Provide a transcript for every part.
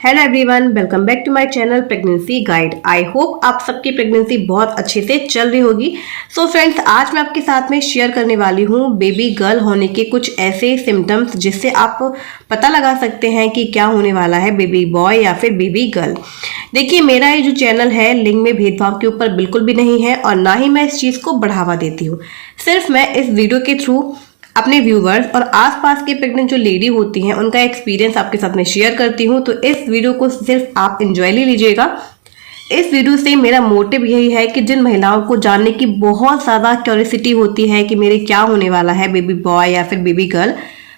Hello everyone, welcome back to my channel pregnancy guide. I hope आप सबकी pregnancy बहुत अच्छे से चल रही होगी। सो फ्रेंड्स, आज मैं आपके साथ में शेयर करने वाली हूँ बेबी गर्ल होने के कुछ ऐसे सिम्टम्स जिससे आप पता लगा सकते हैं कि क्या होने वाला है, बेबी बॉय या फिर बेबी गर्ल। देखिए, मेरा ये जो चैनल है लिंग में भेदभाव के ऊपर बिल्कुल भी नहीं है और ना ही मैं इस चीज़ को बढ़ावा देती हूँ। सिर्फ मैं इस वीडियो के थ्रू अपने व्यूवर्स और आसपास के प्रेग्नेंट जो लेडी होती हैं उनका एक्सपीरियंस आपके साथ में शेयर करती हूँ। तो इस वीडियो को सिर्फ आप एंजॉय ले लीजिएगा। इस वीडियो से मेरा मोटिव यही है कि जिन महिलाओं को जानने की बहुत ज़्यादा क्यूरियोसिटी होती है कि मेरे क्या होने वाला है, बेबी बॉय या फिर बेबी गर्ल,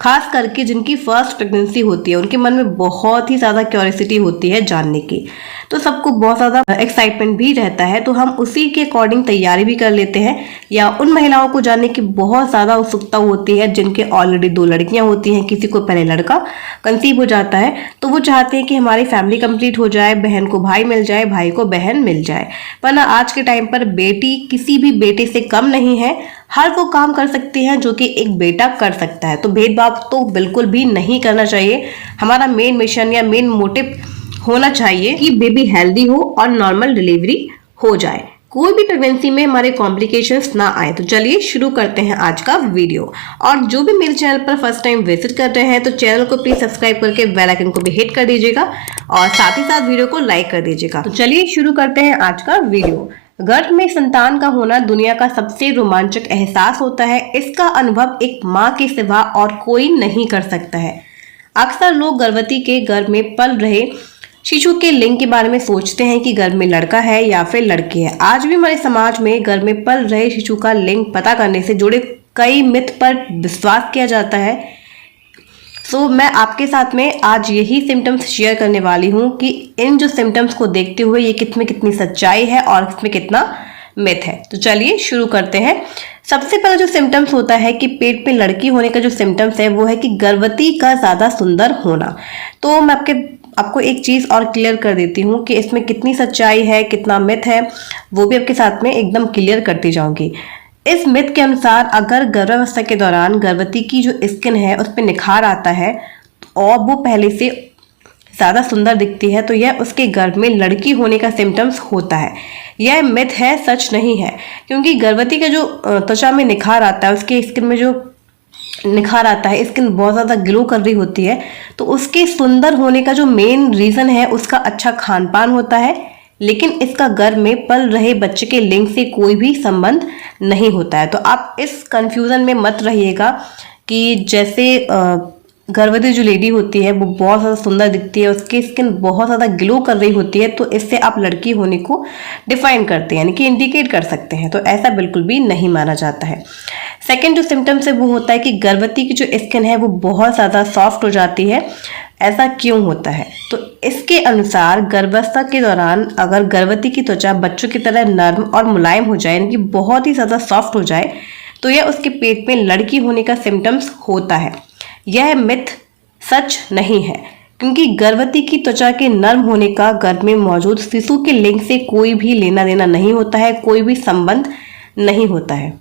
खास करके जिनकी फर्स्ट प्रेगनेंसी होती है, उनके मन में बहुत ही ज़्यादा क्यूरियोसिटी होती है जानने की। तो सबको बहुत ज़्यादा एक्साइटमेंट भी रहता है, तो हम उसी के अकॉर्डिंग तैयारी भी कर लेते हैं। या उन महिलाओं को जानने की बहुत ज़्यादा उत्सुकता होती है जिनके ऑलरेडी 2 लड़कियां होती हैं, किसी को पहले लड़का कंसीव हो जाता है, तो वो चाहते हैं कि हमारी फैमिली कंप्लीट हो जाए, बहन को भाई मिल जाए, भाई को बहन मिल जाए। वरना आज के टाइम पर बेटी किसी भी बेटे से कम नहीं है, हर वो काम कर सकती हैं जो कि एक बेटा कर सकता है। तो भेदभाव तो बिल्कुल भी नहीं करना चाहिए। हमारा मेन मिशन या मेन मोटिव होना चाहिए कि बेबी हेल्दी हो और नॉर्मल डिलीवरी हो जाए, कोई भी प्रेगनेंसी में हमारे कॉम्प्लिकेशंस ना आए। तो चलिए शुरू करते हैं आज का वीडियो। और जो भी मेरे चैनल पर फर्स्ट टाइम विजिट कर रहे हैं तो चैनल को प्लीज सब्सक्राइब करके बेल आइकन को भी हिट कर दीजिएगा और साथ ही साथ वीडियो को लाइक कर दीजिएगा। तो चलिए शुरू करते हैं आज का वीडियो। गर्भ में संतान का होना दुनिया का सबसे रोमांचक एहसास होता है। इसका अनुभव एक माँ के सिवा और कोई नहीं कर सकता है। अक्सर लोग गर्भवती के गर्भ में पल रहे शिशु के लिंग के बारे में सोचते हैं कि गर्भ में लड़का है या फिर लड़की है। आज भी हमारे समाज में गर्भ में पल रहे शिशु का लिंग पता करने से जुड़े कई मिथ पर विश्वास किया जाता है। सो मैं आपके साथ में आज यही सिम्टम्स शेयर करने वाली हूँ कि इन जो सिम्टम्स को देखते हुए ये कितनी कितनी सच्चाई है और इसमें कितना मिथ है। तो चलिए शुरू करते हैं। सबसे पहला जो सिम्टम्स होता है कि पेट में लड़की होने का जो सिम्टम्स है वो है कि गर्भवती का ज़्यादा सुंदर होना। तो मैं आपको एक चीज़ और क्लियर कर देती हूँ कि इसमें कितनी सच्चाई है, कितना मिथ है, वो भी आपके साथ में एकदम क्लियर करती जाऊंगी। इस मिथ के अनुसार अगर गर्भावस्था के दौरान गर्भवती की जो स्किन है उस पर निखार आता है और वो पहले से ज़्यादा सुंदर दिखती है तो यह उसके गर्भ में लड़की होने का सिम्टम्स होता है। यह मिथ है, सच नहीं है। क्योंकि गर्भवती का जो त्वचा में निखार आता है, उसके स्किन में जो निखार आता है, स्किन बहुत ज़्यादा ग्लो कर रही होती है, तो उसके सुंदर होने का जो मेन रीज़न है उसका अच्छा खान पान होता है। लेकिन इसका गर्भ में पल रहे बच्चे के लिंग से कोई भी संबंध नहीं होता है। तो आप इस कंफ्यूजन में मत रहिएगा कि जैसे गर्भवती जो लेडी होती है वो बहुत ज़्यादा सुंदर दिखती है, उसकी स्किन बहुत ज़्यादा ग्लो कर रही होती है, तो इससे आप लड़की होने को डिफाइन करते हैं, यानी कि इंडिकेट कर सकते हैं। तो ऐसा बिल्कुल भी नहीं माना जाता है। सेकेंड जो सिम्टम्स है वो होता है कि गर्भवती की जो स्किन है वो बहुत ज़्यादा सॉफ्ट हो जाती है। ऐसा क्यों होता है? तो इसके अनुसार गर्भावस्था के दौरान अगर गर्भवती की त्वचा बच्चों की तरह नर्म और मुलायम हो जाए, यानी कि बहुत ही ज़्यादा सॉफ्ट हो जाए, तो यह उसके पेट में लड़की होने का सिम्टम्स होता है। यह मिथ सच नहीं है, क्योंकि गर्भवती की त्वचा के नर्म होने का गर्भ में मौजूद शिशु के लिंग से कोई भी लेना देना नहीं होता है, कोई भी संबंध नहीं होता है।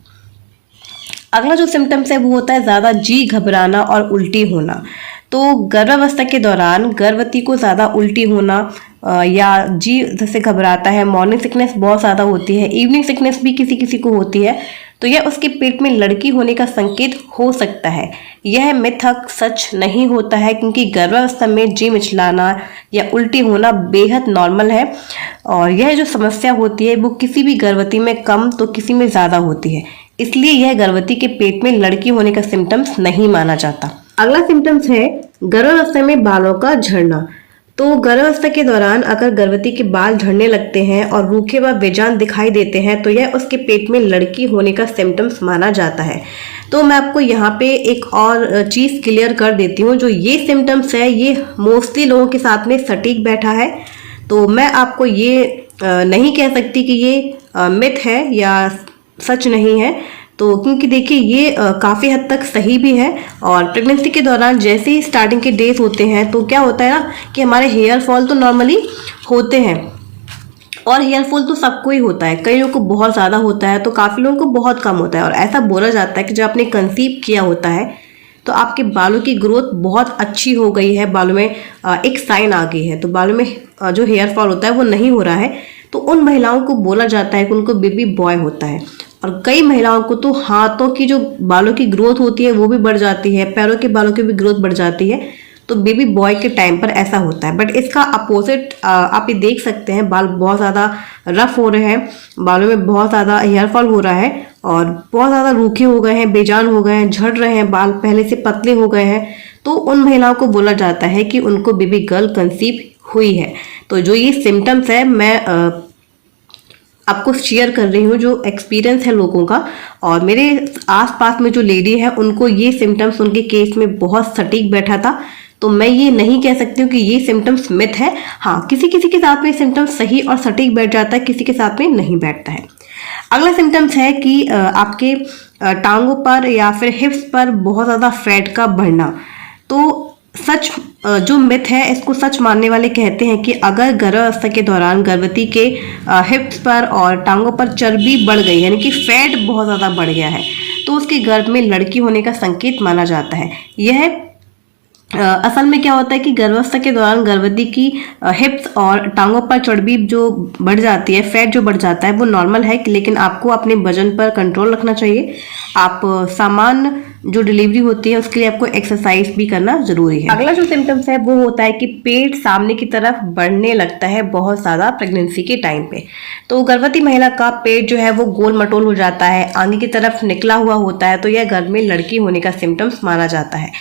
अगला जो सिम्टम्स है वो होता है ज़्यादा जी घबराना और उल्टी होना। तो गर्भावस्था के दौरान गर्भवती को ज़्यादा उल्टी होना या जी जैसे घबराता है, मॉर्निंग सिकनेस बहुत ज़्यादा होती है, इवनिंग सिकनेस भी किसी किसी को होती है, तो यह उसके पेट में लड़की होने का संकेत हो सकता है। यह मिथक सच नहीं होता है, क्योंकि गर्भावस्था में जी मिचलाना या उल्टी होना बेहद नॉर्मल है और यह जो समस्या होती है वो किसी भी गर्भवती में कम तो किसी में ज़्यादा होती है, इसलिए यह गर्भवती के पेट में लड़की होने का सिम्टम्स नहीं माना जाता। अगला सिम्टम्स है गर्भावस्था में बालों का झड़ना। तो गर्भावस्था के दौरान अगर गर्भवती के बाल झड़ने लगते हैं और रूखे व बेजान दिखाई देते हैं तो यह उसके पेट में लड़की होने का सिम्टम्स माना जाता है। तो मैं आपको यहाँ पे एक और चीज़ क्लियर कर देती हूँ, जो ये सिम्टम्स है ये मोस्टली लोगों के साथ में सटीक बैठा है। तो मैं आपको ये नहीं कह सकती कि ये मिथ है या सच नहीं है, तो क्योंकि देखिए ये काफ़ी हद तक सही भी है। और प्रेगनेंसी के दौरान जैसे ही स्टार्टिंग के डेज होते हैं तो क्या होता है ना कि हमारे हेयर फॉल तो नॉर्मली होते हैं, और हेयर फॉल तो सबको ही होता है, कई लोगों को बहुत ज़्यादा होता है तो काफ़ी लोगों को बहुत कम होता है। और ऐसा बोला जाता है कि जब आपने कंसीव किया होता है तो आपके बालों की ग्रोथ बहुत अच्छी हो गई है, बालों में एक साइन आ गई है, तो बालों में जो हेयर फॉल होता है वो नहीं हो रहा है, तो उन महिलाओं को बोला जाता है कि उनको बेबी बॉय होता है। और कई महिलाओं को तो हाथों की जो बालों की ग्रोथ होती है वो भी बढ़ जाती है, पैरों के बालों की भी ग्रोथ बढ़ जाती है, तो बेबी बॉय के टाइम पर ऐसा होता है। बट इसका अपोजिट आप ये देख सकते हैं, बाल बहुत ज़्यादा रफ हो रहे हैं, बालों में बहुत ज़्यादा हेयर फॉल हो रहा है और बहुत ज़्यादा रूखे हो गए हैं, बेजान हो गए हैं, झड़ रहे हैं बाल, पहले से पतले हो गए हैं, तो उन महिलाओं को बोला जाता है कि उनको बेबी गर्ल कंसीव हुई है। तो जो ये सिम्टम्स है मैं आपको शेयर कर रही हूँ, जो एक्सपीरियंस है लोगों का, और मेरे आसपास में जो लेडी है उनको ये सिम्टम्स उनके केस में बहुत सटीक बैठा था। तो मैं ये नहीं कह सकती हूँ कि ये सिम्टम्स मिथ है। हाँ, किसी किसी के साथ में सिम्टम्स सही और सटीक बैठ जाता है, किसी के साथ में नहीं बैठता है। अगला सिम्टम्स है कि आपके टांगों पर या फिर हिप्स पर बहुत ज़्यादा फैट का बढ़ना। तो सच जो मिथ है इसको सच मानने वाले कहते हैं कि अगर गर्भावस्था के दौरान गर्भवती के हिप्स पर और टांगों पर चर्बी बढ़ गई, यानी कि फैट बहुत ज़्यादा बढ़ गया है, तो उसके गर्भ में लड़की होने का संकेत माना जाता है। यह असल में क्या होता है कि गर्भावस्था के दौरान गर्भवती की हिप्स और टांगों पर चर्बी जो बढ़ जाती है, फैट जो बढ़ जाता है, वो नॉर्मल है, लेकिन आपको अपने वजन पर कंट्रोल रखना चाहिए। आप सामान्य जो डिलीवरी होती है उसके लिए आपको एक्सरसाइज भी करना जरूरी है। अगला जो सिम्टम्स है वो होता है कि पेट सामने की तरफ बढ़ने लगता है बहुत ज़्यादा प्रेगनेंसी के टाइम पे। तो गर्भवती महिला का पेट जो है वो गोल मटोल हो जाता है, आगे की तरफ निकला हुआ होता है, तो यह गर्भ में लड़की होने का सिम्टम्स माना जाता है।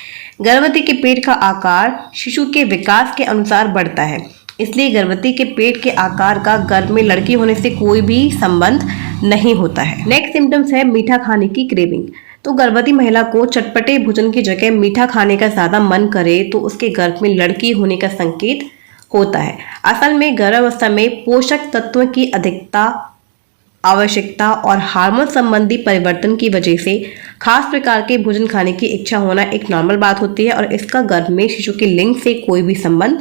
गर्भवती के पेट का आकार शिशु के विकास के अनुसार बढ़ता है, इसलिए गर्भवती के पेट के आकार का गर्भ में लड़की होने से कोई भी संबंध नहीं होता है। नेक्स्ट सिम्टम्स है मीठा खाने की क्रेविंग। तो गर्भवती महिला को चटपटे भोजन की जगह मीठा खाने का ज्यादा मन करे तो उसके गर्भ में लड़की होने का संकेत होता है। असल में गर्भावस्था में पोषक तत्वों की अधिकता, आवश्यकता और हार्मोन संबंधी परिवर्तन की वजह से खास प्रकार के भोजन खाने की इच्छा होना एक नॉर्मल बात होती है और इसका गर्भ में शिशु के लिंग से कोई भी संबंध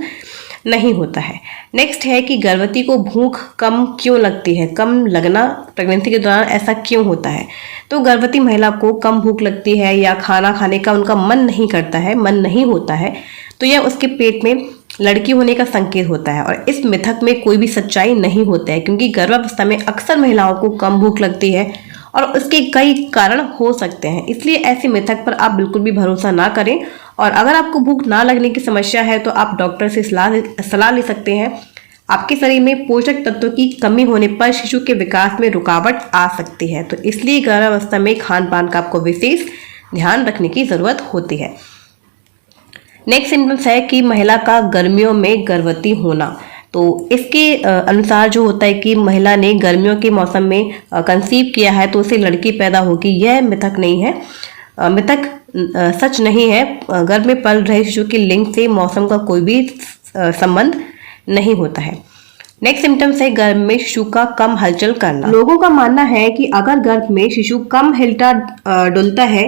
नहीं होता है। नेक्स्ट है कि गर्भवती को भूख कम क्यों लगती है, कम लगना प्रेगनेंसी के दौरान ऐसा क्यों होता है। तो गर्भवती महिला को कम भूख लगती है या खाना खाने का उनका मन नहीं करता है, मन नहीं होता है, तो यह उसके पेट में लड़की होने का संकेत होता है। और इस मिथक में कोई भी सच्चाई नहीं होता है, क्योंकि गर्भावस्था में अक्सर महिलाओं को कम भूख लगती है और उसके कई कारण हो सकते हैं, इसलिए ऐसे मिथक पर आप बिल्कुल भी भरोसा ना करें। और अगर आपको भूख ना लगने की समस्या है तो आप डॉक्टर से सलाह ले सकते हैं। आपके शरीर में पोषक तत्वों की कमी होने पर शिशु के विकास में रुकावट आ सकती है, तो इसलिए गर्भावस्था में खान पान का आपको विशेष ध्यान रखने की जरूरत होती है। नेक्स्ट सिम्टम्स है कि महिला का गर्मियों में गर्भवती होना। तो इसके अनुसार जो होता है कि महिला ने गर्मियों के मौसम में कंसीव किया है तो उसे लड़की पैदा होगी, यह मिथक नहीं है, मिथक सच नहीं है। गर्भ में पल रहे शिशु के लिंग से मौसम का कोई भी संबंध नहीं होता है। नेक्स्ट सिम्टम्स है गर्भ में शिशु का कम हलचल करना। लोगों का मानना है कि अगर गर्भ में शिशु कम हिलता डुलता है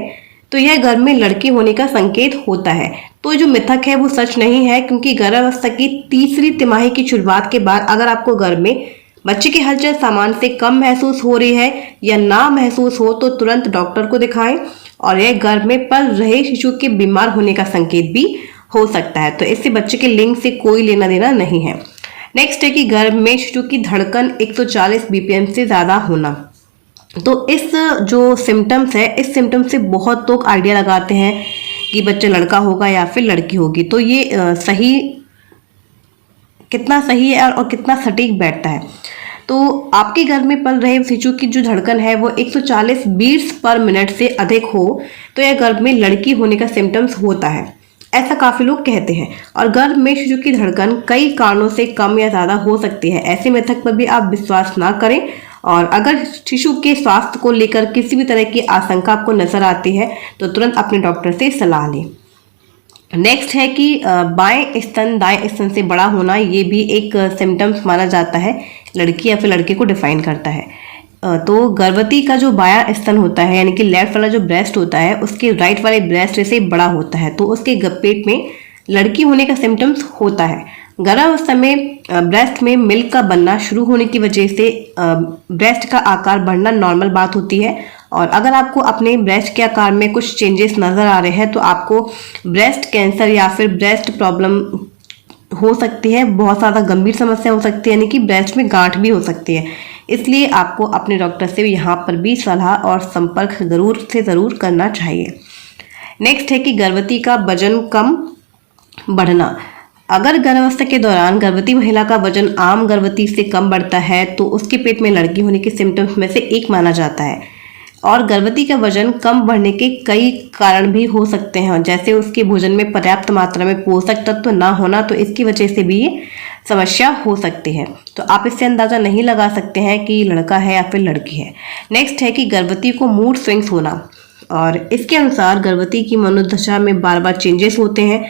तो यह गर्भ में लड़की होने का संकेत होता है। तो जो मिथक है वो सच नहीं है, क्योंकि गर्भावस्था की तीसरी तिमाही की शुरुआत के बाद अगर आपको गर्भ में बच्चे की हलचल सामान्य से कम महसूस हो रही है या ना महसूस हो तो तुरंत डॉक्टर को दिखाएं, और यह गर्भ में पल रहे शिशु के बीमार होने का संकेत भी हो सकता है, तो इससे बच्चे के लिंग से कोई लेना देना नहीं है। नेक्स्ट है कि गर्भ में शिशु की धड़कन 140 BPM से ज़्यादा होना। तो इस जो सिम्टम्स है, इस सिम्टम से बहुत लोग आइडिया लगाते हैं कि बच्चा लड़का होगा या फिर लड़की होगी। तो ये सही कितना सही है और कितना सटीक बैठता है। तो आपके गर्भ में पल रहे शिशु की जो धड़कन है वो 140 बीट्स पर मिनट से अधिक हो तो यह गर्भ में लड़की होने का सिम्टम्स होता है, ऐसा काफ़ी लोग कहते हैं। और गर्भ में शिशु की धड़कन कई कारणों से कम या ज़्यादा हो सकती है, ऐसे मिथक पर भी आप विश्वास ना करें। और अगर शिशु के स्वास्थ्य को लेकर किसी भी तरह की आशंका आपको नजर आती है तो तुरंत अपने डॉक्टर से सलाह लें। नेक्स्ट है कि बाएं स्तन दाएं स्तन से बड़ा होना, ये भी एक सिम्टम्स माना जाता है, लड़की या फिर लड़के को डिफाइन करता है। तो गर्भवती का जो बायां स्तन होता है यानी कि लेफ्ट वाला जो ब्रेस्ट होता है उसके राइट वाले ब्रेस्ट से बड़ा होता है, तो उसके पेट में लड़की होने का सिम्टम्स होता है। गर्भावस्था में ब्रेस्ट में मिल्क का बनना शुरू होने की वजह से ब्रेस्ट का आकार बढ़ना नॉर्मल बात होती है। और अगर आपको अपने ब्रेस्ट के आकार में कुछ चेंजेस नज़र आ रहे हैं तो आपको ब्रेस्ट कैंसर या फिर ब्रेस्ट प्रॉब्लम हो सकती है, बहुत ज़्यादा गंभीर समस्या हो सकती है, यानी कि ब्रेस्ट में गांठ भी हो सकती है। इसलिए आपको अपने डॉक्टर से यहाँ पर भी सलाह और संपर्क ज़रूर करना चाहिए। नेक्स्ट है कि गर्भवती का वजन कम बढ़ना। अगर गर्भावस्था के दौरान गर्भवती महिला का वजन आम गर्भवती से कम बढ़ता है तो उसके पेट में लड़की होने के सिम्टम्स में से एक माना जाता है। और गर्भवती का वजन कम बढ़ने के कई कारण भी हो सकते हैं, जैसे उसके भोजन में पर्याप्त मात्रा में पोषक तत्व ना होना, तो इसकी वजह से भी ये समस्या हो सकती है। तो आप इससे अंदाज़ा नहीं लगा सकते हैं कि लड़का है या फिर लड़की है। नेक्स्ट है कि गर्भवती को मूड स्विंग्स होना, और इसके अनुसार गर्भवती की मनोदशा में बार बार चेंजेस होते हैं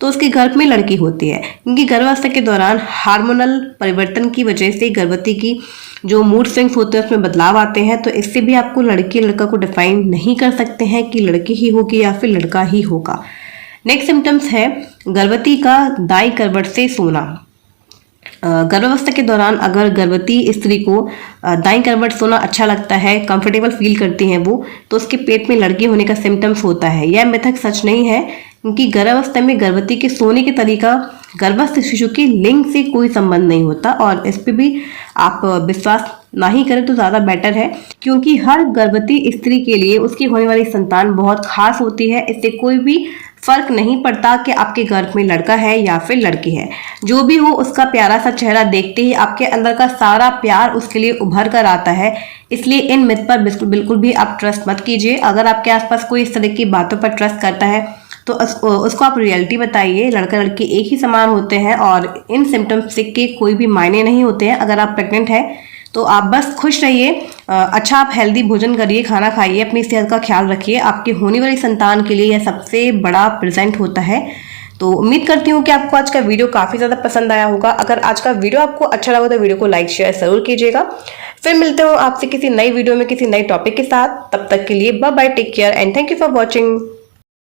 तो उसके गर्भ में लड़की होती है, क्योंकि गर्भावस्था के दौरान हार्मोनल परिवर्तन की वजह से गर्भवती की जो मूड स्विंग्स होते हैं उसमें बदलाव आते हैं। तो इससे भी आपको लड़की लड़का को डिफाइन नहीं कर सकते हैं कि लड़की ही होगी या फिर लड़का ही होगा। नेक्स्ट सिम्टम्स है गर्भवती का दाईं करवट से सोना। गर्भावस्था के दौरान अगर गर्भवती स्त्री को दाईं करवट सोना अच्छा लगता है, कंफर्टेबल फील करती हैं वो, तो उसके पेट में लड़की होने का सिम्टम्स होता है। यह मिथक सच नहीं है, क्योंकि गर्भावस्था में गर्भवती के सोने के तरीका गर्भस्थ शिशु के लिंग से कोई संबंध नहीं होता, और इस पर भी आप विश्वास ना ही करें तो ज़्यादा बेटर है, क्योंकि हर गर्भवती स्त्री के लिए उसकी होने वाली संतान बहुत खास होती है। इससे कोई भी फर्क नहीं पड़ता कि आपके गर्भ में लड़का है या फिर लड़की है। जो भी हो, उसका प्यारा सा चेहरा देखते ही आपके अंदर का सारा प्यार उसके लिए उभर कर आता है। इसलिए इन मिथ पर बिल्कुल भी आप ट्रस्ट मत कीजिए। अगर आपके आसपास कोई इस तरह की बातों पर ट्रस्ट करता है तो उसको आप रियलिटी बताइए। लड़का लड़की एक ही समान होते हैं और इन सिम्टम्स के कोई भी मायने नहीं होते हैं। अगर आप प्रेग्नेंट हैं तो आप बस खुश रहिए, अच्छा आप हेल्दी भोजन करिए, खाना खाइए, अपनी सेहत का ख्याल रखिए। आपकी होने वाली संतान के लिए यह सबसे बड़ा प्रेजेंट होता है। तो उम्मीद करती हूँ कि आपको आज का वीडियो काफ़ी ज़्यादा पसंद आया होगा। अगर आज का वीडियो आपको अच्छा लगा तो वीडियो को लाइक शेयर ज़रूर कीजिएगा। फिर मिलते हो आपसे किसी नई वीडियो में किसी नई टॉपिक के साथ। तब तक के लिए bye bye, take care and thank you for watching.